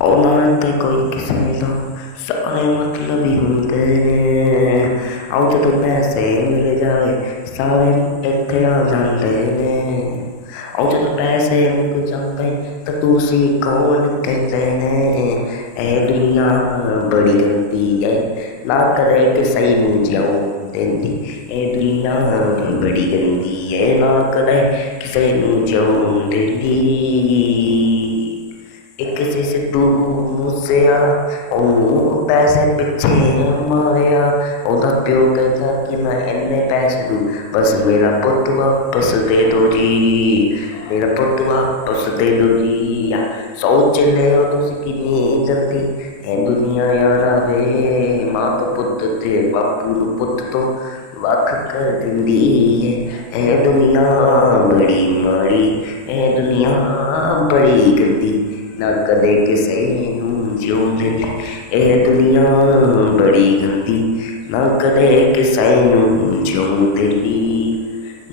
ਉਹਨਾਂ ਤੇ ਕੋਈ ਕਿਸੇ ਤੋਂ ਸਾਰੇ ਮਤਲਬ ਹੀ ਹੁੰਦੇ ਨੇ। ਆਉ ਜਦੋਂ ਪੈਸੇ ਮਿਲ ਜਾਵੇ ਸਾਰੇ ਇੱਥੇ ਆ ਜਾਂਦੇ ਨੇ। ਆਉ ਜਦੋਂ ਪੈਸੇ ਮੁੱਕ ਜਾਂਦੇ ਤਾਂ ਤੁਸੀਂ ਕੌਣ ਕਹਿੰਦੇ ਨੇ। ਇਹ ਦੁਨੀਆ ਬੜੀ ਗੰਦੀ ਹੈ ਨਾ ਕਦੇ ਕਿਸੇ ਨੂੰ ਜਿਉਣ ਦਿੰਦੀ। ਇਹ ਦੁਨੀਆ ਬੜੀ ਗੰਦੀ ਹੈ ਨਾ ਕਦੇ ਕਿਸੇ ਨੂੰ ਜਿਉਣ ਦਿੰਦੀ। ਇੱਕ ਸੀ ਸਿੱਧੂ ਮੂਸੇਵਾਲਾ ਉਹਨੂੰ ਪੈਸੇ ਪਿੱਛੇ ਮਾਰਿਆ। ਉਹਦਾ ਪਿਓ ਕਹਿੰਦਾ ਕਿ ਮੈਂ ਇੰਨੇ ਪੈਸੇ ਦੂੰ ਬਸ ਮੇਰਾ ਪੁੱਤ ਵਾਪਸ ਦੇ ਦਿਓ ਜੀ, ਮੇਰਾ ਪੁੱਤ ਵਾਪਸ ਦੇ ਦਿਓ ਜੀ। ਸੋਚ ਲਿਓ ਤੁਸੀਂ ਕਿੰਨੀ ਜਲਦੀ ਇਹ ਦੁਨੀਆ ਯਾਰਾ ਵੇ। ਮਾਂ ਤੋਂ ਪੁੱਤ ਤੇ ਬਾਪੂ ਨੂੰ ਪੁੱਤ ਤੋਂ ਵੱਖ ਕਰ ਦਿੰਦੀ ਹੈ। ਇਹ ਦੁਨੀਆ ਬੜੀ ਮਾੜੀ, ਇਹ ਦੁਨੀਆ ਬੜੀ ਗੰਦੀ ਨਾ ਕਦੇ ਕਿਸੇ ਨੂੰ ਜਿਉਣ ਦਿੰਦੀ। ਇਹ ਦੁਨੀਆ ਬੜੀ ਗੰਦੀ ਨਾ ਕਦੇ ਕਿਸੇ ਨੂੰ ਜਿਉਣ ਦਿੰਦੀ।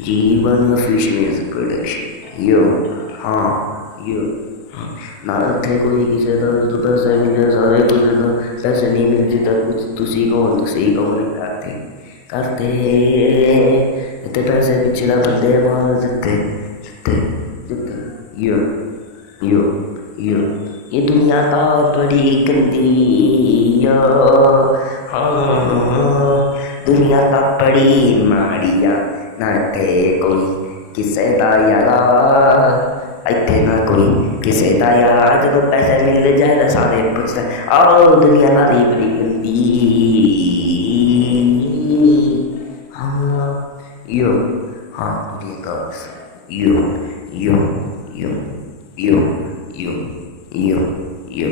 ਜੀਵਨ ਫਿਸ਼ਰਜ਼ ਪ੍ਰੋਡਕਸ਼ਨ ਯੋ ਯੋ ਨਾ ਇੱਥੇ ਕੋਈ ਕਿਸੇ ਦਾ ਪੈਸੇ ਮਿਲੇ ਸਾਰੇ ਕਿਸੇ ਦਾ ਪੈਸੇ ਨਹੀਂ ਮਿਲਦੇ ਤਾਂ ਤੁਸੀਂ ਕੌਣ ਕਰਦੇ ਇੱਥੇ ਪੈਸੇ ਪਿੱਛੇ ਦਾ ਬੰਦੇ ਮਾਰ ਦਿੱਤੇ ਯੋ ये दुनिया का बड़ी गंदी दुनिया का बड़ी माड़िया ना थे कोई किसे दा यारा इतने ना कोई किसे दा यारा। जब पैसे मिलते जाए तो सारे पूछते आओ दुनिया का बड़ी गंदी। यो दुनिया का यो।